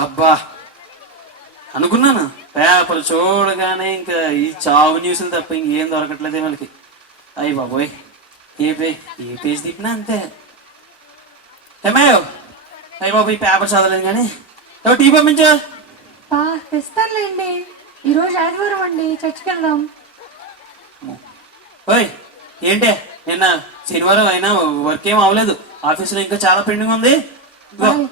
అబ్బా అనుకున్నాను. పేపర్ చూడగానే ఇంకా ఈ చావు న్యూస్లు తప్ప ఇంకేం దొరకట్లేదే వాళ్ళకి. అయ్యి బాబోయ్, ఏ పేజ్ తిప్పినా అంతే. ఏమయ్యో అయ్యి బాబు, ఈ పేపర్ చదవలేదు కానీ టీ పంపించు. తెస్తానులేండి, ఈరోజు ఆదివారం అండి, చర్చికి వెళ్దాం. ఓయ్ ఏంటే, నిన్న శనివారం అయినా వర్క్ ఏం అవ్వలేదు, ఆఫీసులో ఇంకా చాలా పెండింగ్ ఉంది.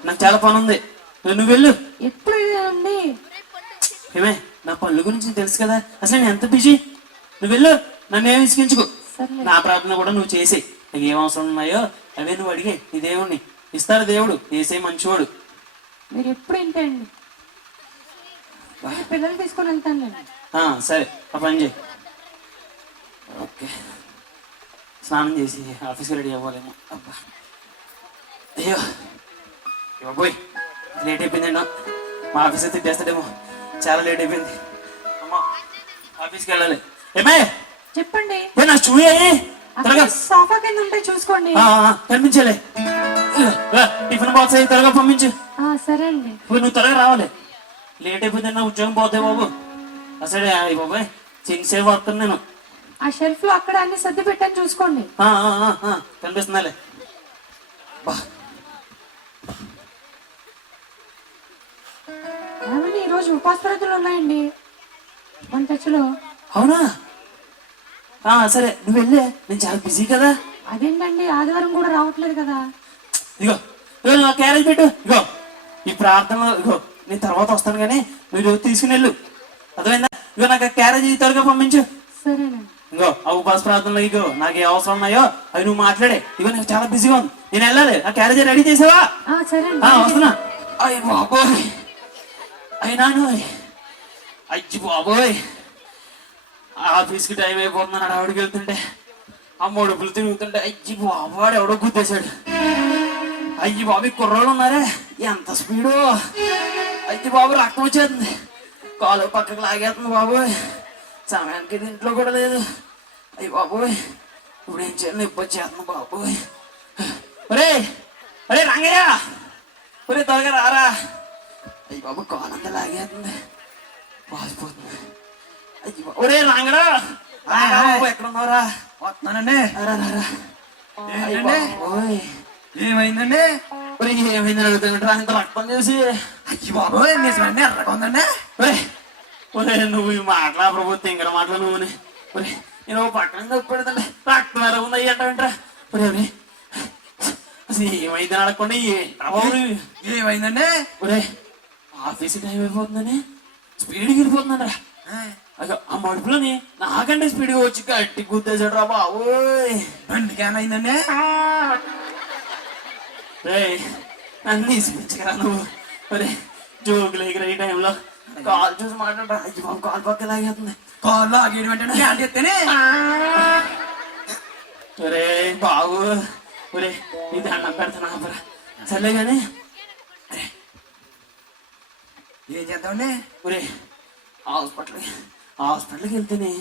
నాకు చాలా పని ఉంది, నువ్వు వెళ్ళు. ఎప్పుడు అండి? ఏమే, నా పనుల గురించి తెలుసు కదా, అసలు నేను ఎంత బిజీ. నువ్వు వెళ్ళు, నన్ను ఏమి ఇసుకించుకో. నా ప్రార్థన కూడా నువ్వు చేసి నీకు ఏం అవసరం ఉన్నాయో అవే నువ్వు అడిగే. నీ దేవుడిని ఇస్తాడు దేవుడు, వేసే మంచివాడు. మీరు ఎప్పుడు ఏంటండి, పిల్లలు తీసుకొని వెళ్తాను. సరే, ఆ పని చేయి. ఓకే, స్నానం చేసి ఆఫీస్కి రెడీ అవ్వాలేమో. అబ్బా అయ్యో బాబోయ్, లేట్ అయిపోయిందేంటో. మా ఆఫీస్ తిట్టేస్తాడేమో, చాలా లేట్ అయిపోయింది. అమ్మా ఆఫీస్కి వెళ్ళాలి. ఏమే చెప్పండి. నా చూడే సోఫా కింద ఉంటే చూసుకోండి. కనిపించాలి. టిఫిన్ బాక్స్ అయ్యి త్వరగా పంపించు. సరే అండి. నువ్వు త్వరగా రావాలి, లేట్ అయిపోయింది. నా ఉద్యోగం పోతాయి బాబు. అసలు బాబాయ్ చింగ్ సేవ్ వస్తాను నేను. ఆ షెల్ఫ్ లో అక్కడ అన్ని సర్ది పెట్టని చూసుకోండి. కనిపిస్తుందాలే. ఈరోజు ఉపాసరాతులు ఉన్నాయండి మన చర్చిలో. అవునా? సరే నువ్వు వెళ్ళే, నేను చాలా బిజీ కదా. అదేంటండి, ఆదివారం కూడా రావట్లేదు కదా. ఇగో నా క్యారేజ్ పెట్టు. ఇగో ఈ ప్రార్థన, ఇగో నేను తర్వాత వస్తాను కానీ మీరు తీసుకుని వెళ్ళు, అర్థమైందా? ఇగో నాకు క్యారేజ్ త్వరగా పంపించు. సరేనండి. ఇగో ఆ ఉపాస ప్రార్థనలో ఇగో నాకు ఏ అవసరం ఉన్నాయో అవి నువ్వు మాట్లాడే. ఇగో నాకు చాలా బిజీగా ఉంది, నేను వెళ్ళాలి. ఆ క్యారేజ్ రెడీ చేసావా? వస్తున్నా. అయ్య బాబోయ్, అయినాను. అయ్యి బాబోయ్, ఆఫీస్కి టైం అయిపోతున్నాడు. ఆవిడకి వెళ్తుంటే ఆ మొడుపులు తిరుగుతుంటే అయ్యి బాబోడు ఎవడో గుద్దేశాడు. అయ్యి బాబు, కుర్రోళ్ళు ఉన్నారే, ఎంత స్పీడు. అయ్యి బాబు, రక్తం వచ్చేస్తుంది, కాలు పక్కకు లాగేస్తుంది బాబోయ్. సమయానికి ఇంట్లో కూడా లేదు. అయ్యి బాబోయ్, ఇప్పుడు ఏం చేయాలి, నొప్పి వచ్చేస్తుంది బాబోయ్. ఒరే రంగయ్య, ఒరే త్వరగా రారా. అయ్యి బాబు, కాలంతా లాగేస్తుంది, పాసిపోతుంది. అయ్యి బాబు, ఒరే రంగడా ఎక్కడ ఉన్నారా? వస్తున్నానండి. ఏమైందండి? ఏమైందని అడుగుతానంటారా ఇంత రక్తం చూసి? అయ్యి బాబోయ్, నిజమండి, ఎర్రగా ఉందండి. నువ్వు ఈ మాటలా ప్రభుత్వం ఇంకర మాటలు నువ్వు. నేను పక్కన తప్పెడతండి, రక్తం ఎర్ర ఉంది అయ్యంటారా? అసలు ఏమైందని అడగకుండా ఏమైందండి? ఆఫీస్ టైం అయిపోతుందని స్పీడ్కి వెళ్ళిపోతుందండి. ఆ మడుపులోని నాకంటే స్పీడ్గా వచ్చి గట్టి గుద్దేశాడు రా బాబోయ్. బండికి ఏమైందండి? నన్ను తీసుకొచ్చుకరా నువ్వు. జోకులు ఎగిరే ఈ టైంలో కాలు చూసి మాట్లాడరా. అయ్యి బాబు, కాలు పక్క లాగేస్తుంది. కాళ్ళు ఆగేడు వెంటనే చెప్తేనే ఒరే బాబు, ఒరే ఇది అన్నం పెడతాను. సర్లే కానీ ఏం చేద్దామండి? ఒరే హాస్పిటల్కి వెళ్తేనే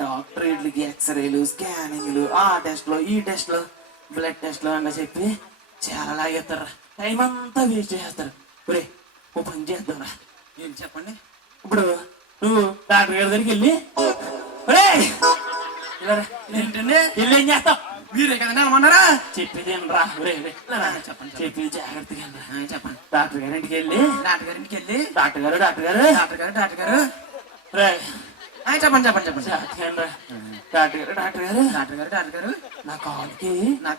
డాక్టర్ వీటికి ఎక్స్రేలు, స్కానింగ్లు, ఆ టెస్ట్లు, ఈ టెస్ట్లు, బ్లడ్ టెస్ట్లు అని చెప్పి చాలా లాగేస్తారా. టైం అంతా వేస్ట్ చేస్తారు. ఒరే ఓ పని చేద్దాంరా. ఏం చెప్పండి? ఇప్పుడు నువ్వు డాక్టర్ గారి దగ్గరికి వెళ్ళి ఏంటండి వెళ్ళి ఏం చేస్తావు? మీరే కదండి అనమన్నారా? చెప్పేది రా. చెప్పండి, చెప్పి జాగ్రత్తగా చెప్పండి. డాక్టర్ గారి ఇంటికి వెళ్ళి డాక్టర్ గారింటికి వెళ్ళి డాక్టర్ గారు డాక్టర్ గారు చెప్పండి. డాక్టర్ గారు నా కాలుకి నా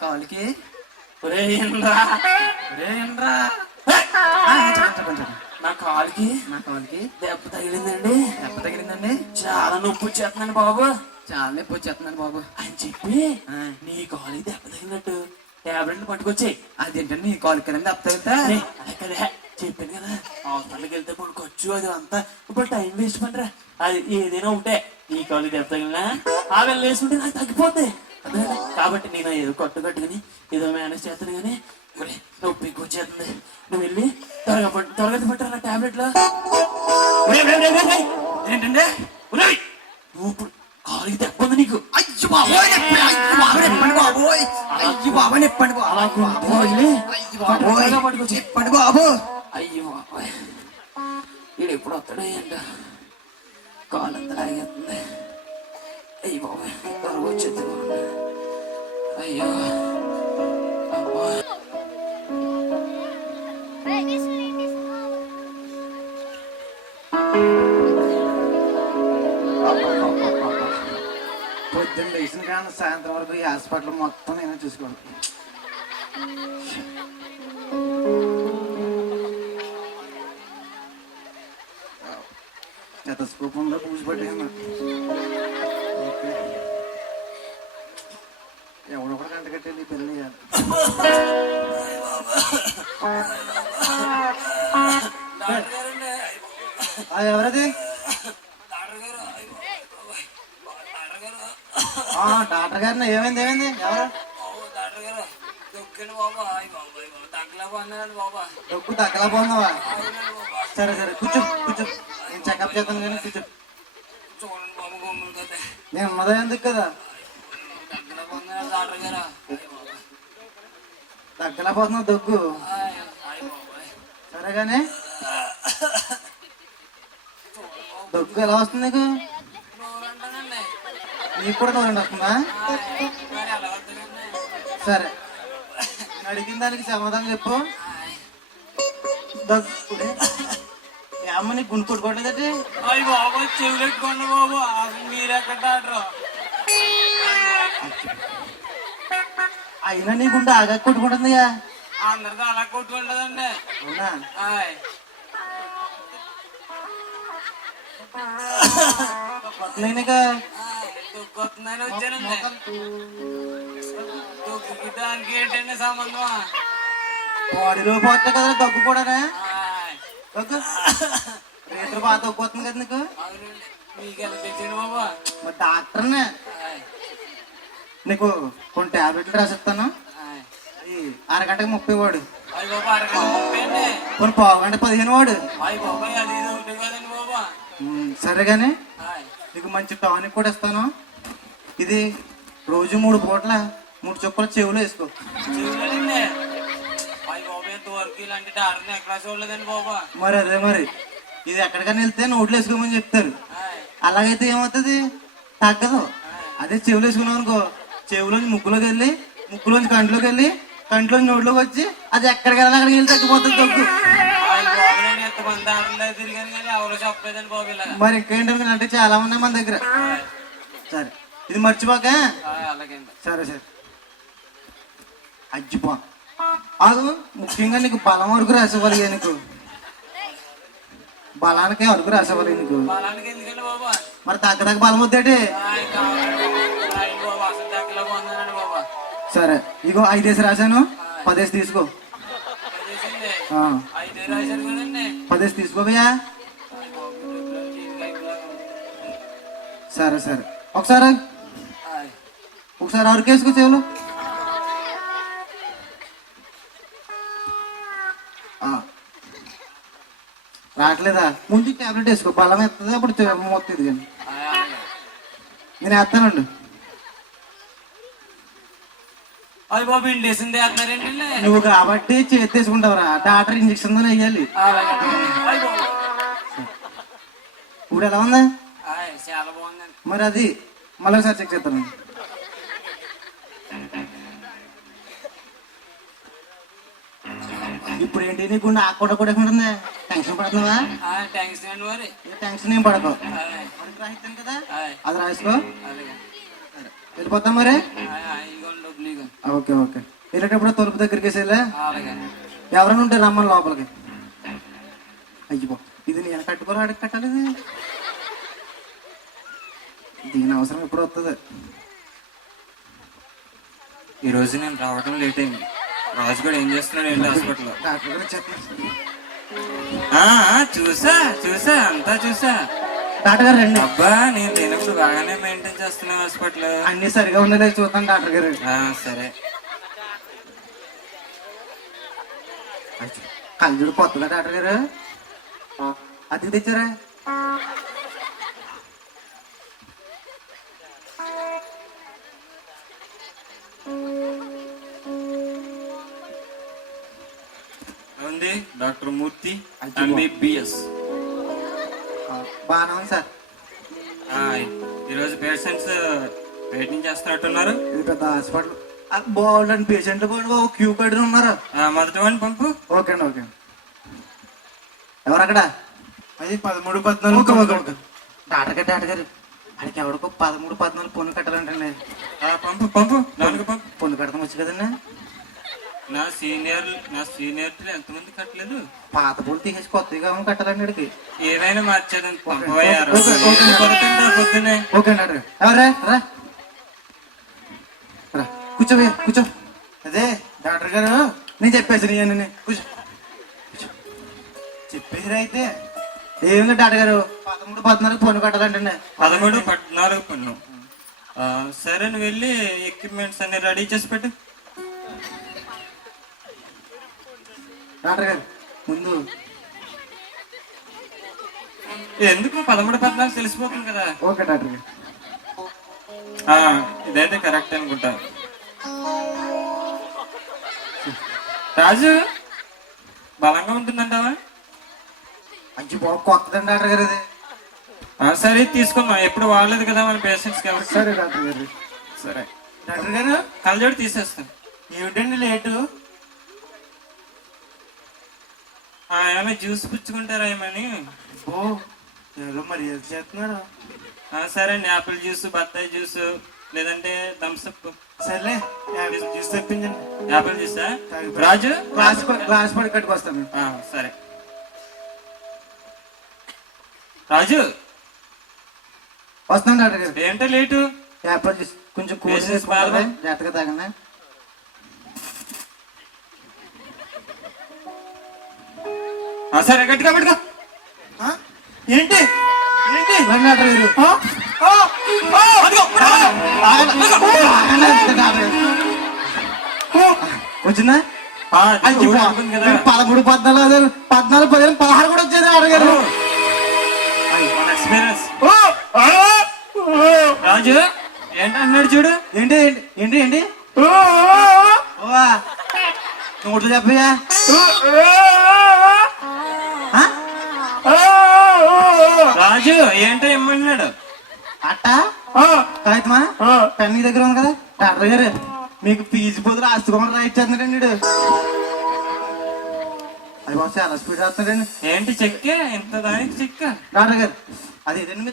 కాలుకి దెబ్బ తగిలిందండి. చాలా నొప్పి వచ్చేస్తుందండి బాబు. చాలా నొప్పి వచ్చేస్తుందండి బాబు అని చెప్పి నీ కాలుకి దెబ్బ తగిలినట్టు టాబ్లెట్లు పట్టుకొచ్చాయి. అదేంటండి, నీ కాలు కింద దెబ్బ తగిలితే? అదే చెప్పాను కదా, హాస్పిటల్కి వెళ్తే ఇప్పుడు ఖర్చు అది అంతా. ఇప్పుడు టైం వేస్ట్ పనిరా. అది ఏదైనా ఉంటే నీ కాలు దెబ్బ తగిలినా ఆ వెళ్ళేసుకుంటే నాకు తగ్గిపోతాయి. కాబట్టి నేను ఏదో కట్టుకుని ఏదో మేనేజ్ చేస్తాను. కానీ నొప్పి ఎక్కువ వచ్చేస్తుంది. నువ్వు వెళ్ళి త్వరగా పట్టారా టాబ్లెట్లో. ఏంటండి? నువ్వు ఇప్పుడు కాలుకి దెబ్బ ఉంది నీకు. అయ్యో బాబోయ్, చెప్పండి బాబోయ్. అయ్యో బాబోయ్, చెప్పండి బాబు. అలా చెప్పండి బాబు. అయ్యో బాబాయ్, వీడు ఎప్పుడు వస్తాడో ఏంటో, కాలు అంతా లాగేస్తుంది. అయ్యి బాబాయ్, త్వరగా వచ్చేది. అయ్యో అమ్మా. పొద్దున్న లేచిన కానీ సాయంత్రం వరకు ఈ హాస్పిటల్ మొత్తం నేను చూసుకోండి. స్కోప్ ఉందో పూసి పట్టేయమ్మా. ఓకే, ఎవడొకడు గంట కట్టేది పెళ్ళి చేయాలి. ఎవరది? డాక్టర్ గారిని ఏమైంది ఏమైంది? ఎవరు? డొక్కు తగ్గలా పోతున్నావా? సరే సరే కూర్చో కూర్చో, నేను చెకప్ చేస్తాను కానీ కూర్చో. నేను ఉన్నదా ఎందుకు కదా, తగ్గలా పోతున్నావు దగ్గు. సరే కానీ దగ్గు ఎలా వస్తుంది నీకు? నీకు కూడా నూరండి వస్తుందా? సరే, నేను అడిగిన దానికి సమాధానం చెప్పు. దగ్గు అమ్మ నీకు గుండు కొట్టుకోవట్లేదండి? అయ్యి బాబు, చెవులెట్టుకోండి బాబు, మీరెక్కడ డాక్టర్? అయినా నీ గుండె ఆగా కొట్టుకుంటుంది. అందరితో అలా కొట్టుకుంటదండి. అవునా? దుఃఖొస్తుందని వచ్చానండి. దుఃఖకి దానికి ఏంటండి సంబంధం? బాడీలో పోతే కదా దగ్గు కూడానే. దగ్గు రేట్లు బాగా తగ్గుతుంది కదా నీకు. మీకెలా తెచ్చాడు బాబా? మరి డాక్టర్నే నీకు కొన్ని టాబ్లెట్లు రాసిస్తాను. ఈ అరగంటకి 30 వాడు, అయ్యి బాబా అరగంట 30 అండి. కొన్ని పావు గంట 15 వాడు. అయ్యి బాబాయ్, అది ఇది ఉంటుంది కదండి బాబా. సరే కానీ నీకు మంచి టానిక్ కూడా ఇస్తాను. ఇది రోజు 3 పూట్ల 3 చుక్కలు చెవులు వేసుకో. చెవులండి? అయ్యి బాబాయ్, ఇంతవరకు ఇలాంటి డాక్టర్ని ఎక్కడా చూడలేదండి బాబా. మరి అదే మరి, ఇది ఎక్కడికైనా వెళ్తే నోట్లు వేసుకోమని చెప్తారు. అలాగైతే ఏమవుతుంది, తగ్గదు. అదే చెవులు వేసుకున్నావు అనుకో, చెవులోంచి ముక్కులోకి వెళ్ళి, ముక్కులోంచి కంట్లోకి వెళ్ళి, కంట్లోంచి నోట్లోకి వచ్చి, అది ఎక్కడికి వెళ్ళాలి అక్కడికి వెళ్ళి తగ్గిపోతుంది దగ్గు. మరి ఇంకేంటి అంటే చాలా ఉన్నాయి మన దగ్గర. సరే, ఇది మర్చిపోక. సరే సరే, అజ్జిపో ఆగు. ముఖ్యంగా నీకు బలం వరకు రాసేవాలి. నీకు బలానికి వరకు రాసేవాలి నీకు. మరి తగ్గదగ్గ బలం వద్దేటి. సరే, ఇగో 5 వేసి రాశాను, 10 వేసి తీసుకో. 10 వేసి తీసుకోవయ్యా. సరే సరే, ఒకసారి ఎవరికి వేసుకో చెవులు. రావట్లేదా? ముందు టాబ్లెట్ వేసుకో, బలం ఎత్తది, అప్పుడు మొత్తం ఇది. కానీ నేను వేస్తానండి. అయ్యి బాబు, ఇండేషన్ వేస్తున్నారేంటండి? నువ్వు కాబట్టి చేతి తీసుకుంటావురా, డాక్టర్ ఇంజక్షన్ తో వేయాలి. ఇప్పుడు ఎలా ఉంది? చాలా బాగుందండి. మరి అది మళ్ళీ ఒకసారి చెక్ చేస్తాను. ఇప్పుడు ఏంటి నీకు ఆకుండా కూడా ఉంటుంది? టెన్షన్ పడుతున్నావా? టెన్షన్ ఏం పడకు, రాయిస్తాను కదా, అది రాసుకో. వెళ్ళిపోతాం మరి. ఓకే ఓకే, వెళ్ళేటప్పుడు తలుపు దగ్గరికి వేసేలా. ఎవరైనా ఉంటే రమ్మని లోపలికి. అయ్యో, ఇది నేను కట్టుకోరా, అడిగి కట్టాలి. దీని అవసరం ఎప్పుడు వస్తుంది. ఈరోజు నేను రావడం లేట్ అయింది. రాజు కూడా ఏం చేస్తున్నాడు ఏంటి హాస్పిటల్లో? డాక్టర్ కూడా చెప్పండి. చూసా అంతా చూసా. డాక్టర్ గారు రండి. అబ్బా, నేను తినప్పుడు బాగానే మెయింటైన్ చేస్తున్నా హాస్పిటల్. అన్ని సరిగా ఉండలే చూద్దాం డాక్టర్ గారు. సరే. కళ్ళజోడు కొత్తదా డాక్టర్ గారు? అది తెచ్చారా? డాక్టర్ మూర్తి MBBS. బాగానే ఉంది సార్. ఈరోజు పేషెంట్స్ వెయిటింగ్ చేస్తున్నట్టున్నారు. ఇది పెద్ద హాస్పిటల్. బాగుండండి పేషెంట్లు కూడా క్యూ కట్టి ఉన్నారు. మొదటి వాడిని పంపు. ఓకే అండి, ఓకే. ఎవరక్కడ? అది 13, 14. డాక్టర్ గారు ఆయనకి ఎవరికో 13, 14 పొన్ను కట్టాలంటండి. పంపు పంపు, నాలుగు పంపు. పొన్ను కట్టడం వచ్చు కదండి. నా సీనియర్లు ఎంతమంది కట్టలేదు. పాత పూలు తీసేసి కొత్తగా కట్టాలండి అడిగి. ఏదైనా మార్చేదని పొద్దున్నే. ఓకే అండి. ఎవరే రా కూర్చో కూర్చో. అదే డాక్టర్ గారు నేను చెప్పేసి కూర్చో చెప్పేసి అయితే ఏమి డాక్టర్ గారు 13, 14 పొన్ను కట్టాలంటండి. 13, 14 పన్ను. సరే నువ్వు వెళ్ళి ఎక్విప్మెంట్స్ అన్ని రెడీ చేసి పెట్టు. డాక్టర్ గారు ముందు ఎందుకు 13, 14 తెలిసిపోతుంది కదా. ఓకే డాక్టర్ గారు. ఇదైతే కరెక్ట్ అనుకుంటా. రాజు బలంగా ఉంటుందంటావా? మంచి బాబు కొత్తదండి డాక్టర్ గారు ఇది. సరే తీసుకుందాం, ఎప్పుడు వాడలేదు కదా మన పేషెంట్స్ కాబట్టి. సరే డాక్టర్ గారు. సరే డాక్టర్ గారు కళ్ళజోడు తీసేస్తాం. ఏమిటండి లేటు? ఏమైనా జ్యూస్ పుచ్చుకుంటారా ఏమని. ఎవరో మరి చేస్తున్నారు. సరే అండి, యాపిల్ జ్యూస్, బత్తాయి జ్యూస్, లేదంటే థమ్స్అప్. సర్లే జ్యూస్ తెప్పించండి. యాపిల్ జ్యూసా? రాజు గ్లాస్ పడి కట్టుకొస్తాను. సరే రాజు వస్తాను డాక్టర్ గారు. ఏంటో లేటు? యాపిల్ జ్యూస్ కొంచెం కూల్ Patience బాగా. జాగ్రత్తగా తాగండి. సరే గట్టిగా పెట్టుకో. ఏంటి ఏంటి డాక్టర్ గారు? వచ్చిందా? 13, 14, 14, 15, 16 కూడా వచ్చేది డాక్టర్ గారు. ఎక్స్పీరియన్స్. రాజు ఏంటన్నాడు చూడు. ఏంటి ఏంటి ఏంటి నువ్వు చెప్పయ్యా. రాజు ఏంటో ఇమ్మన్నాడు. అట్ట కాగితమా పెన్ దగ్గర ఉంది కదా. డాక్టర్ గారు మీకు ఫీజు బదులు ఆస్తుకోమని రాయిచ్చేస్తున్నాడండి వీడు. అది బాగా చాలా స్పీడ్ రాస్తున్నాడండి. ఏంటి చెక్కే ఇంత దానికి చెక్క? డాక్టర్ గారు అది ఏదండి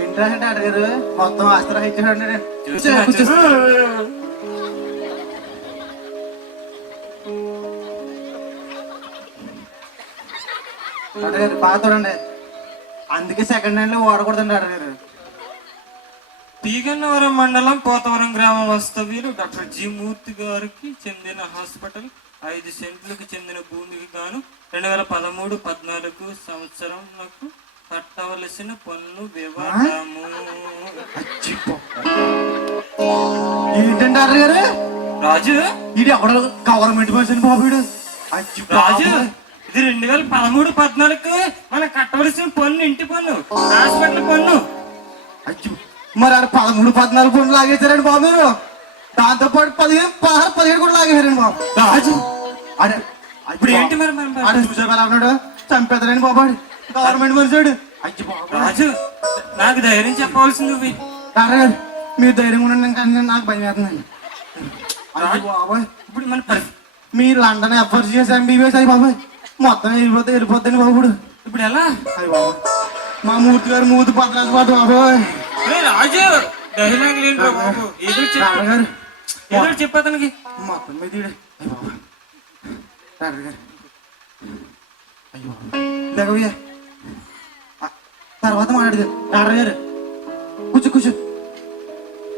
ఏంటంటే డాక్టర్ గారు మొత్తం ఆస్తి రాయిచ్చాడు. డాక్టర్ గారు బాగా చూడండి, అందుకే సెకండ్ హ్యాండ్ లో వాడకూడదండి డాక్టర్ గారు. తీగన్నవరం మండలం పోతవరం గ్రామం వాస్తవ్యులు డాక్టర్ జి మూర్తి గారికి చెందిన హాస్పిటల్ 5 సెంట్లకు చెందిన భూమికి గాను 2013, 14 సంవత్సరంకు కట్టవలసిన పన్ను వివరము. ఏంటండి డాక్టర్ గారు? రాజు ఇది ఎవడో గవర్నమెంట్ మనిషి బాబు. రాజు ఇది 2013, 14 మనం కట్టవలసిన పన్ను, ఇంటి పన్ను, హాస్పిటల్ పన్ను. మరి ఆడ 13, 14 పన్ను లాగేశారండి బాబు మీరు. దాంతో పాటు 15, 16, 17 కూడా లాగేశారండి బాబు. రాజు అదే ఇప్పుడు ఏంటి మరి ఆడ చూసారు ఎలా ఉన్నాడు? చంపేతారండి బాబు గవర్నమెంట్ మనిషాడు. రాజు నాకు ధైర్యం చెప్పవలసింది నువ్వు. డాక్టర్ గారు మీరు ధైర్యంగా ఉండండి, కానీ నాకు భయం వేస్తుందండి. బాబాయ్ ఇప్పుడు మన మీరు లండన్ FRCS MBBS అయ్యి బాబాయ్ మొత్తం వెళ్ళిపోద్దండి బాబు. ఇప్పుడు ఎలా? అయ్యి బాబు మా మూర్తి గారు మూతి పద్రాసు పాటు బాబాయ్. రాజు డైలాగ్ లేదు బాబు, ఏదో చెప్పతనికి మొత్తం మీద అయ్యి బాబు. డాక్టర్ గారు అయ్యో లేకయ్యా తర్వాత మాట్లాడదు. డాక్టర్ గారు కూర్చో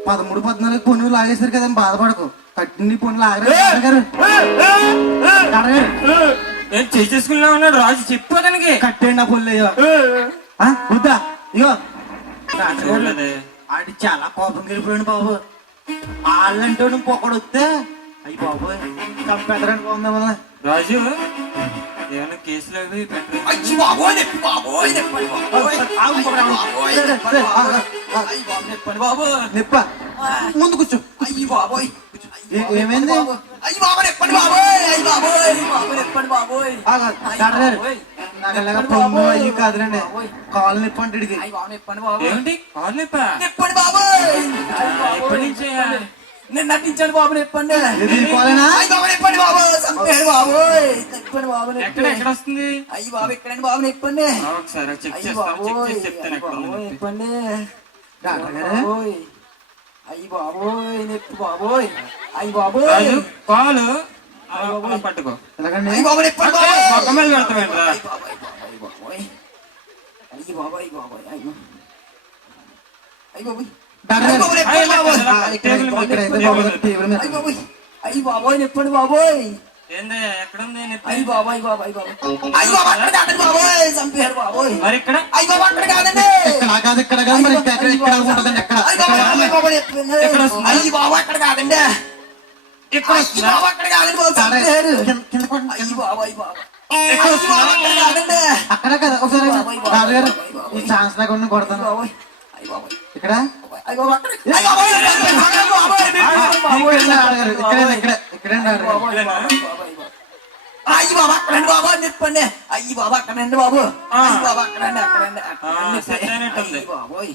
13, 14 పన్నులు లాగేశారు కదండి, బాధపడకు. కట్టిన పన్నులు ఆగలేదు డాక్టర్ గారు. డాక్టర్ గారు ఏం చేసేసుకున్నా ఉన్నాడు రాజు, చెప్పతనికి కట్టండి ఆ పనులు. అయ్యో వద్దా? ఇగో ఆడి చాలా కోపం గెలిపోయాడు బాబు. వాళ్ళంటే పొక్కడు వస్తే అయ్యి బాబు చంపేద్దరండి బాగుందా రాజు. ఏమైనా కేసులు అవి పెట్టండి. నిప్ప ముందు కూర్చో. అయ్యి బాబోయ్ ఏమైంది? అయ్యి బాబోయ్ డాక్టర్ గారు నాకు ఇలాగ పొమ్ము అయ్యి కాదులండి కాళ్ళు నొప్పి అంటే ఇడికి. ఏమిటి కాలు నొప్పా? నిప్పండి బాబోయ్. ఎప్పటి నుంచి? నేను నటించాను బాబు నిప్పండి. ఇది కాలేనా? అయ్యి బాబు నిప్పండి బాబు. చంపాడు బాబోయ్. నిప్పండి బాబు ఎక్కడ ఎక్కడ వస్తుంది? అయ్యి బాబు ఎక్కడండి బాబు నిప్పండి. ఒకసారి చెక్ అయ్యి చేస్తాను, చెక్ బాబోయ్. చేసి చెప్తాను ఎక్కడ ఉందో నొప్పి. నిప్పండి డాక్టర్ గారు బాబోయ్. అయ్యి బాబోయ్ నిప్పు బాబోయ్. అయ్యి బాబోయ్. రాజు కాలు అలా పట్టుకో. ఇలాగండి అయ్యి బాబు నిప్పండి అంటే బాబోయ్. పక్క మీద పెడతావేంట్రా? అయ్యి బాబోయ్ బాబోయ్ బాబోయ్. అయ్యి బాబోయ్ బాబోయ్. అయ్యి అయ్యి బాబోయ్. డాక్టర్ అయ్యి గారు బాబోయ్ నిప్పండి బాబోయ్. టేబుల్ మీద అయ్యి బాబోయ్. అయ్యి బాబోయ్ నిప్పండి బాబోయ్. ఏంది ఎక్కడ ఉంది నొప్పి? అయ్యి బాబోయ్ అయ్యి బాబోయ్ బాబోయ్. అయ్యి బాబోయ్ అక్కడ కాదండి బాబోయ్. చంపారు బాబోయ్. మరి ఇక్కడ అయ్యి బాబోయ్ అక్కడ కాదండి. ఇక్కడ కాదు ఇక్కడ కాదు మరి ఇక్కడ ఉంటుందండి ఎక్కడ అయ్యి బాబోయ్ బాబోయ్ నిప్పండి. అయ్యి బాబోయ్ అక్కడ కాదండి. ఇక్కడ అయ్యి వస్తుందా? బాబోయ్ అక్కడ కాదండి బాబు. చంపారు. కింద పడండి. అయ్యి బాబోయ్ బాబోయ్. అయ్యి బాబోయ్ అక్కడ కాదండి. అక్కడ కదా ఒకసారి డాక్టర్ గారు ఈ ఛాన్స్ నాకు ఉండి కొడతాను. బాబోయ్. అయ్యి బాబోయ్. ఇక్కడ అయ్యి బాబోయ్ అక్కడ. అయ్యి బాబోయ్ అక్కడ బాబోయ్. ఇక్కడ డాక్టర్ గారు ఇక్కడ డాక్టర్ గారు అయ్యి బాబా అక్కడండి బాబా నిప్పండి. అయ్యి బాబా అక్కడండి బాబు. అయ్యి బాబా అక్కడండి అక్కడండి సెట్ అయినట్టుంది. బాబోయ్.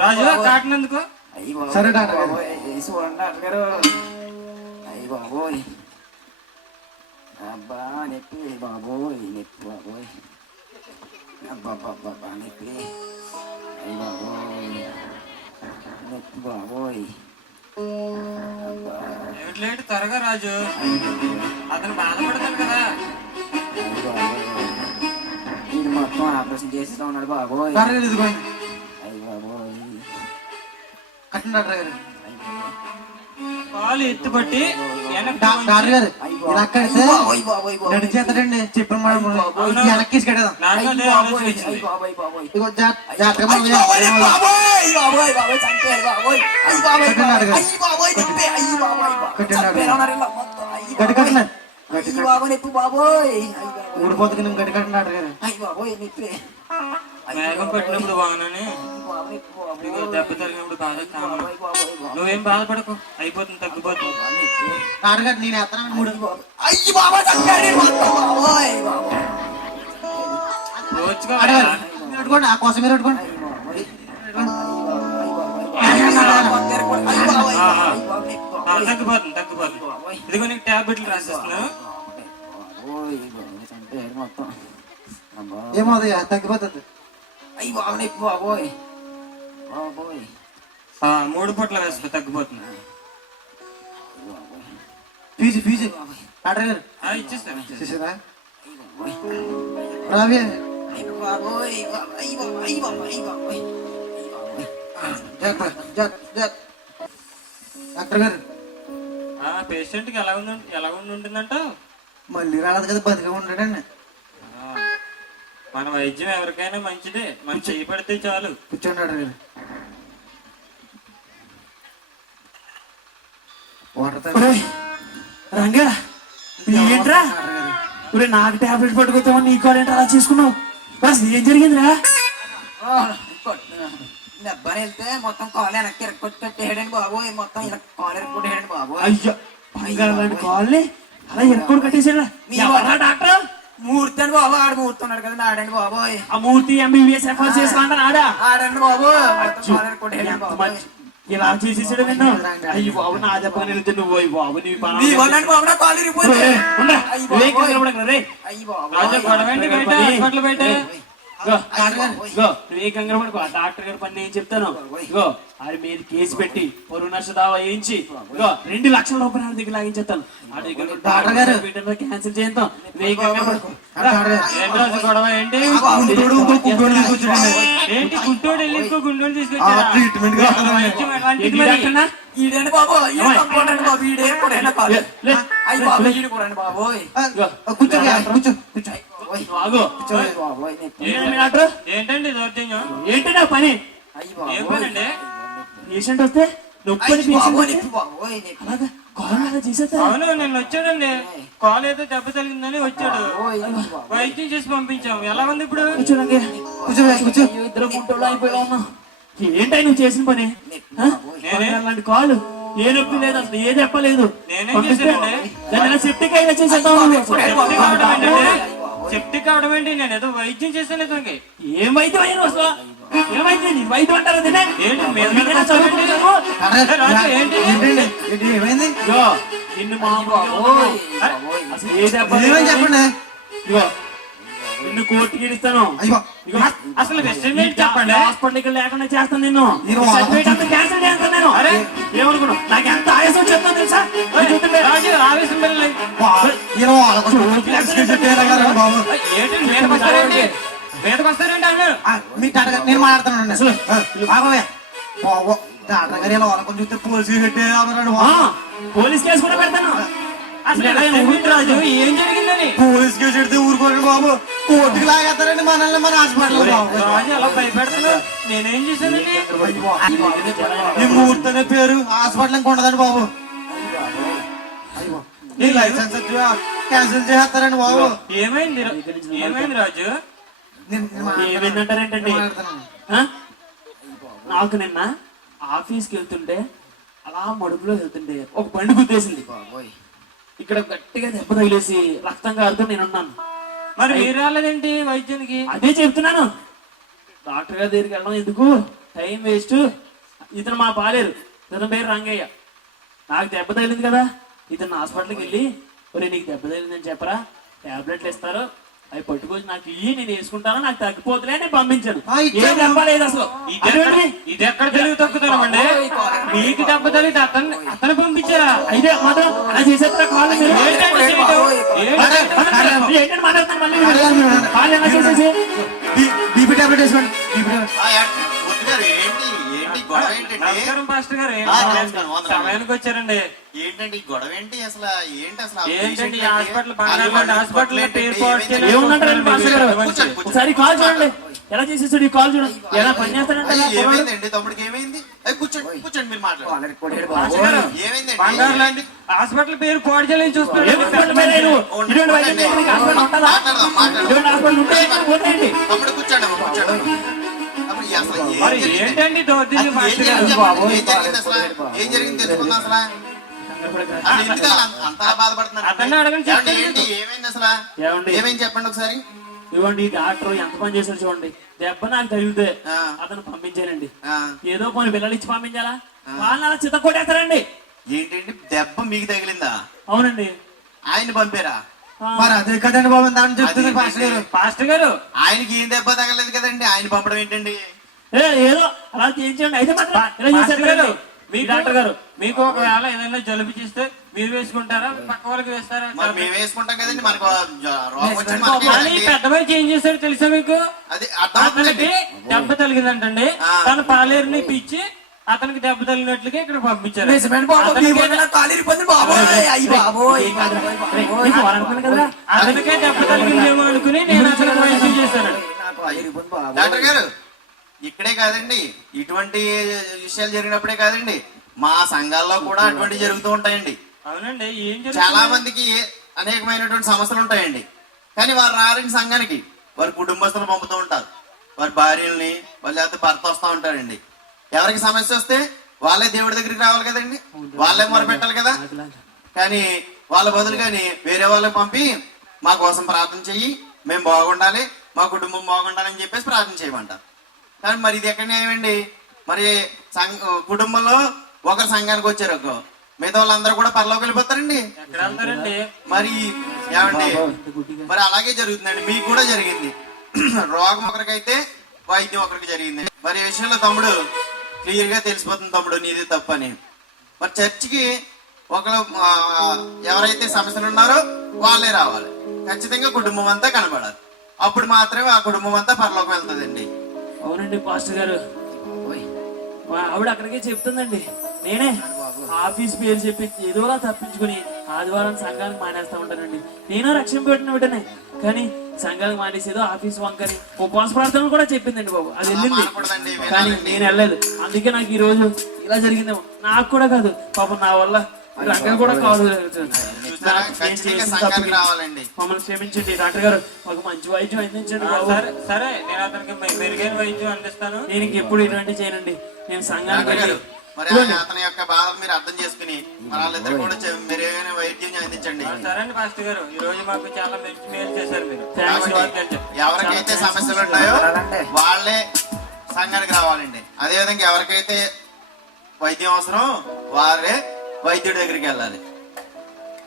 రాజు కాటినందుకు అయ్యి బాబోయ్. సరే డాక్టర్ గారు. బాబోయ్. చూడండి డాక్టర్ గారు. అయ్యి బాబోయ్. అబ్బా నొప్పి బాబోయ్. నొప్పి బాబోయ్. అబ్బా నొప్పి. అయ్యి బాబోయ్. నొప్పి బాబోయ్. అబ్బా ఏమిటి లేట్ త్వరగా రాజు, అతను బాధపడతాడు కదా. ఇది మొత్తం ఆపరేషన్ చేసేస్తా ఉన్నాడు బాబోయ్. డాక్టర్ గారు ఇదిగోండి అయ్యి బాబోయ్. కట్టండి డాక్టర్ గారు. కాలు ఎత్తుపట్టి వెనక్కి డాక్టర్ గారు ఇలా కడితే బాబోయ్ బాబోయ్ బాబోయ్. నడిచేస్తాడండి చెప్పిన మాట వెనక్కి కడదాం. నాకు అయ్యి అదే బాబోయ్. ఆలోచన అయ్యి బాబోయ్ బాబోయ్. ఇదిగో జాగ్రత్తగా అయ్యి బాబోయ్ బాబోయ్. బాబోయ్ బాబోయ్ చంపారు బాబోయ్. అయ్యి బాబోయ్ బాబోయ్. అయ్యి బాబోయ్ నిప్పే. అయ్యి బాబోయ్ బాబోయ్. చంపారు ఉన్నారు ఇలా మొత్తం. అయ్యి గట్టి బాబోయ్. కట్టలేదు అయ్యి బాబోయ్ నిప్పు బాబోయ్. అయ్యి బాబోయ్. ఊడిపోతుంది నేను గట్టి కట్టండి డాక్టర్ గారు. అయ్యి బాబోయ్ నిప్పే. మేఘం పట్టినప్పుడు బాగున్నాను, బాబోయ్ నిప్పు బాబోయ్. ఇదిగో దెబ్బ తగిలినప్పుడు బాధ కామను. బాబోయ్ బాబోయ్ బాబోయ్. నువ్వేం బాధపడకు, అయిపోతుంది, తగ్గిపోతుంది. నిప్పే. డాక్టర్ గారు నేను ఎత్తనాను మూడు అయ్యి బాబోయ్ చంపాడు మొత్తం బాబోయ్ బాబోయ్. రోజుగా డాక్టర్ గారు మీరు పెట్టుకోండి ఆ కోసం మీరు పెట్టుకోండి. అయ్యి బాబోయ్. అయ్యి బాబోయ్. అయ్యి బాబోయ్ నిప్పు బాబోయ్. తగ్గిపోతుంది, తగ్గిపోతుంది. ఇదిగో నీకు టాబ్లెట్లు రాసిస్తున్నాను. బాబోయ్ బాబోయ్ చంపాడు మొత్తం. అబ్బా. ఏమవుతుంది తగ్గిపోతుంది. అయ్యి బాబోయ్ నిప్పు బాబోయ్. బాబోయ్. 3 పూట్ల వేసుకో, తగ్గిపోతుంది. ఫీజు డాక్టర్ గారు ఇచ్చేస్తాను. చూసారా రావి నిప్పు బాబోయ్. అయ్యి బాబోయ్. అయ్యి బాబోయ్. అయ్యి బాబోయ్. డాక్టర్ గారు పేషెంట్ కి ఎలా ఉంటుందంట. మళ్ళీ రాలేదు కదా బతిగా ఉంటాడండి. మన వైద్యం ఎవరికైనా మంచిదే, మనం చేయి పడితే చాలు. కూర్చోండి డాక్టర్ గారు. వాటర్ ఒరేయ్, రంగా ఏంట్రా? ఇప్పుడు నాకు టాబ్లెట్ పట్టుకొస్తామో నీ కాల్ ఏంట్రా అలా చేసుకున్నావు? అసలు ఏం జరిగిందిరా? డబ్బాని వెళ్తే మొత్తం కాలు వెనక్కి ఎరగొట్టేయడండి బాబోయ్. మొత్తం ఇలా కాలు ఎరగొట్టేయడండి బాబోయ్. అయ్యో బంగారం లాంటి కాల్ని అలా ఎరుకోడు కట్టేసాడా? ఎవరా డాక్టర్? మూర్తి అండి బాబు. ఆడు మూర్తి ఉన్నాడు కదండి ఆడండి బాబోయ్. ఆ మూర్తి MBBS ఎఫర్ట్స్ చేసుకుంటాను ఆడా. ఆడండి బాబు. మొత్తం కాలు ఎరగొట్టేయడండి ఎంత బాబోయ్. మంచి ఇలా చేసేసాడు నిన్ను. అయ్యి బాబు నా దెబ్బగా నిలితే నువ్వు అయ్యి బాబు నీ నీ వల్లండి బాబు నా కాలు ఇరిగిపోయింది. అయ్యి బాబోయ్. రే అయ్యి బాబోయ్. రాజు గొడవేంటి బయట, హాస్పిటల్ బయట. కంగారు పడుకో. ఆ డాక్టర్ గారి పని నేను చెప్తాను. ఇగో ఆడి మీద కేసు పెట్టి పొరుగు నష్ట దావా వేయించి ఇగో 2 లక్షల రూపాయలు ఆడి దగ్గర లాగించేస్తాను. డాక్టర్ గారు క్యాన్సిల్ చేద్దాం. కంగారు పడుకో. ఏంటి రాజు గొడవ ఏంటి? ఏంటి గుంటూరు వెళ్ళి ఇంకో గుంటూరు తీసుకొచ్చారా? ట్రీట్మెంట్ వైద్యం ఎలాంటిది మరి? ఈడేండి బాబు. ఈడ కంపౌండండి బాబు. ఈడే కూడా కాలు. అయ్యి బాబు. ఈడు కూడా బాబోయ్. కూర్చో కూర్చో కూర్చో ఆగు. బాబోయ్. ఏంటండి డాక్టర్? ఏంటండి దౌర్జన్యం? ఏంటి నా పని? అయ్యి ఏం బాబోయ్. పనండి? పేషెంట్ వస్తే నొప్పి అయ్యి బాబోయ్. పేషెంట్ నిప్పు బాబోయ్. నిప్పు అలాగా కాల్ అలా చేసేస్తా. అవును, నిన్న వచ్చాడండి. కాలు ఏదో దెబ్బ తగిలిందని వచ్చాడు. బాబోయ్. వైద్యం చేసి పంపించాం. ఎలా ఉంది ఇప్పుడు? కూర్చోండి. కూర్చో కూర్చో అయ్యో, ఇద్దరు గుంటూరులో అయిపోయా ఉన్నాం. ఏంటై నువ్వు చేసిన పని? ఆ? బంగారం లాంటి కాలు ఏ నొప్పి లేదు అసలు, ఏ చెప్పలేదు. నేనేం చేశానండి? దాన్ని సెప్టిక్ అయినా చేసేద్దాం. సెప్టిక్ అవడం ఏంటి? నేను ఏదో వైద్యం చేశాను ఇతనికి. ఏం వైద్యం అయినా అసలు ఏమైతే వైద్యం అంటారు దీన్ని? ఏంటి మీద మీద ఏమైనా చదువుకుంటారు? ఏంటి? ఏమైంది? ఇగో, నిన్ను అసలు ఏ ఏమైంది చెప్పండి. ఇగో నిన్ను కోర్టుకి ఇస్తాను. అయ్యో ఇగో అసలు విషయం ఏంటి చెప్పండి. హాస్పిటల్ ఇక్కడ లేకుండా చేస్తాను నిన్ను. మీరు సర్టిఫికేట్ అంతా క్యాన్సిల్ చేస్తాను నేను. అరే ఏమనుకున్నావు? నాకు ఎంత ఆయాసం చెప్తాను తెలుసా? నేను చూస్తుంటే రాజు ఆవేశం పిల్లలు బాబు ఏంటి మీదకి వస్తారేంటి? మీదకి వస్తారేంటి అన్నారు. మీ డాక్టర్ గారు నేను మాట్లాడుతున్నాను బాబోయ్ బాబు డాక్టర్ గారు ఇలా వాళ్ళ కొంచెం పోలీసు పెట్టేదన్నాడు. పోలీస్ కేసు కూడా పెడతాను. అసలు రాజు ఏం జరిగిందని? పోలీస్ కేసు పెడితే ఊరుకోండి బాబు, కోర్టుకి లాగేస్తారండి మనల్ని మన హాస్పిటల్ బాబు. రాజు అలా భయపెడుతున్నారు. నేనేం చేశానండి? ఈ ముహూర్తం అనే పేరు హాస్పిటల్ ఇంకా ఉండదండి బాబు. ఈ లైసెన్స్ క్యాన్సిల్ చేస్తారండి బాబు. ఏమైంది ఏమైంది రాజు? ఏమైందంటారేంటండి? నాకు నిన్న ఆఫీస్కి వెళ్తుంటే అలా మడుపులో వెళ్తుంటే ఒక బండి గుద్దేసింది. ఇక్కడ గట్టిగా దెబ్బ తగిలేసి రక్తం కారుతూ నేనున్నాను. మరి మీరు రాలేదేంటి వైద్యానికి? అదే చెప్తున్నాను. డాక్టర్ గారి దగ్గరికి వెళ్ళడం ఎందుకు, టైం వేస్ట్. ఇతను మా పాలేరు, ఇతని పేరు రంగయ్య. నాకు దెబ్బ తగిలింది కదా, ఇతను హాస్పిటల్కి వెళ్ళి ఒరే నీకు దెబ్బ తగిలిందని చెప్పరా, టాబ్లెట్లు ఇస్తారు, అవి పట్టుకొచ్చి నాకు ఇయ్యి, నేను వేసుకుంటాను, నాకు తగ్గిపోతులే అని పంపించాను. ఏం దెబ్బ లేదు అసలు. ఇది ఎక్కడ తెలివి తక్కుతామండి? మీకు దెబ్బ తగిలితే అతను పంపించారా? అయితే మాత్రం అలా చేసేస్తా కాళ్ళు మీరు. ఏంటంటే మాట్లాడుతాను మళ్ళీ కాళ్ళు ఎలా చేసేసి బీపీ టాబ్లెట్ వేసుకోండి. నమస్కారం పాస్టర్ గారు. సమయానికి వచ్చారండి. ఏంటండి గొడవ ఏంటి అసలు? ఏంటండి హాస్పిటల్ బంగారు హాస్పిటల్ పేరు పోవచ్చు. ఏముందంటారండి మాస్టర్ గారు? ఒకసారి కాల్ చూడండి ఎలా చేసేసాడు. ఈ కాల్ చూడండి ఎలా పని చేస్తాడంటే. ఏమైందండి తమ్ముడికి? ఏమైంది? కూర్చోండి కూర్చోండి, మీరు మాట్లాడండి. ఏమైందండి? బంగారు లాంటి హాస్పిటల్ పేరు పోటు చేయాలని చూస్తున్నాడు. తమ్ముడు కూర్చోండి అమ్మ, కూర్చోండి. అసలు మరి ఏంటండి దౌర్జన్యం పాస్టర్ గారు? ఏం జరిగింది తెలుసుకుందాం. అసలు ఎందుకు అంతలా బాధపడుతున్నారు? అతన్ని అడగండి. ఏంటి ఏమైంది అసలు? ఏమైంది చెప్పండి ఒకసారి. ఇవ్వండి ఈ డాక్టర్ ఎంత పని చేశాడు చూడండి. దెబ్బ నాకు తగిలితే అతను పంపించానండి. ఏదో కొన్ని పిల్లలు ఇచ్చి పంపించాలా, వాళ్ళని అలా చిత్త కొట్టేస్తారండి. ఏంటండి దెబ్బ మీకు తగిలిందా? అవునండి. ఆయన పంపారా? మరి అదే కదండి బాబు, దాన్ని చెప్తుంది పాస్టర్ గారు. ఆయనకి ఏం దెబ్బ తగలేదు కదండి, ఆయన పంపడం ఏంటండి? ఏదో అలా చేయించండి. అయితే మాత్రం ఇలా చేశారు కదా మీ డాక్టర్ గారు. మీకు ఒకవేళ ఏదైనా జలుబు చేస్తే మీరు వేసుకుంటారా, పక్క వాళ్ళకి వేస్తారా? మేము వేసుకుంటాం కదండి, మనకు రోగం వచ్చి కానీ పెద్ద వయసు ఏం చేశారు తెలుసా మీకు? అది అతనికి దెబ్బ తగిలిందంటండి, తన పాలేరుని పిచ్చి అతనికి దెబ్బ తగిలినట్లుగా ఇక్కడ పంపించారు. అతనికే దెబ్బ తగిలిందేమో అనుకుని నేను అతనికి వైద్యం చేశాను. డాక్టర్ గారు ఇక్కడే కాదండి, ఇటువంటి విషయాలు జరిగినప్పుడే కాదండి, మా సంఘాల్లో కూడా అటువంటి జరుగుతూ ఉంటాయండి. అవునండి. ఏం చాలా మందికి అనేకమైనటువంటి సమస్యలు ఉంటాయండి, కానీ వారు రారని సంఘానికి వారి కుటుంబస్తులు పంపుతూ ఉంటారు, వారి భార్యల్ని, వాళ్ళు లేకపోతే భర్త వస్తూ ఉంటారండి. ఎవరికి సమస్య వస్తే వాళ్ళే దేవుడి దగ్గరికి రావాలి కదండి, వాళ్ళే మొరపెట్టాలి కదా. కానీ వాళ్ళ బదులు కానీ వేరే వాళ్ళకి పంపి మా కోసం ప్రార్థన చెయ్యి, మేము బాగుండాలి, మా కుటుంబం బాగుండాలని చెప్పేసి ప్రార్థన చేయమంటారు. కానీ మరి ఇది ఎక్కడ న్యాయమండి? మరి కుటుంబంలో ఒకరు సంఘానికి వచ్చారు, మిగతా వాళ్ళందరూ కూడా పరలోకి వెళ్ళిపోతారండి. మరి ఏమండి, మరి అలాగే జరుగుతుందండి. మీకు కూడా జరిగింది. రోగం ఒకరికైతే వైద్యం ఒకరికి జరిగింది. మరి ఈ విషయంలో తమ్ముడు క్లియర్ గా తెలిసిపోతుంది, తమ్ముడు నీది తప్పని. మరి చర్చికి ఒకరు ఎవరైతే సమస్యలు ఉన్నారో వాళ్ళే రావాలి, ఖచ్చితంగా కుటుంబం అంతా కనబడాలి. అప్పుడు మాత్రమే ఆ కుటుంబం అంతా పరలోకి వెళ్తుందండి. అవునండి పాస్టర్ గారు, మా ఆవిడ అక్కడికే చెప్తుందండి. నేనే ఆఫీస్ పేరు చెప్పి ఏదోలా తప్పించుకుని ఆదివారం సంఘానికి మానేస్తా ఉంటానండి. నేను రక్షణ పెట్టిన వెంటనే, కానీ సంఘానికి మానేసేదో ఆఫీస్ వంకని ఉపవాస ప్రార్థనలు కూడా చెప్పిందండి బాబు. అది వెళ్ళింది, కానీ నేను వెళ్ళలేదు. అందుకే నాకు ఈ రోజు ఇలా జరిగిందేమో. నాకు కూడా కాదు పాపం, నా వల్ల రంగా కూడా కాదు. మమ్మల్ని క్షమించండి డాక్టర్ గారు, మాకు మంచి వైద్యం అందించండి బాబు. సరే, నేను అతనికి మెరుగైన వైద్యం అందిస్తాను. నేను ఇంకెప్పుడు ఇటువంటి చేయనండి. నేను సంఘానికి మరి అతని యొక్క బాధలు మీరు అర్థం చేసుకుని మరి వాళ్ళిద్దరు కూడా మెరుగైన వైద్యం అందించండి. సరేండి పాస్టర్ గారు, ఈ రోజు మాకు చాలా మంచి మేలు చేశారు మీరు. ఎవరికైతే సమస్యలు ఉంటాయో వాళ్ళే సంఘానికి రావాలండి. అదే విధంగా ఎవరికైతే వైద్యం అవసరం వారే వైద్యుడి దగ్గరికి వెళ్ళాలి.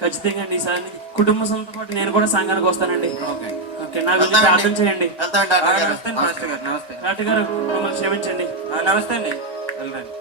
ఖచ్చితంగా అండి. ఈసారి కుటుంబ సంతో పాటు నేను కూడా సంఘానికి వస్తానండి. ఓకే, నా గురించి ప్రార్థన చేయండి. నమస్తే పాస్టర్ గారు. నమస్తే డాక్టర్ గారు, మమ్మల్ని క్షమించండి. నమస్తే అండి, వెళ్ళండి.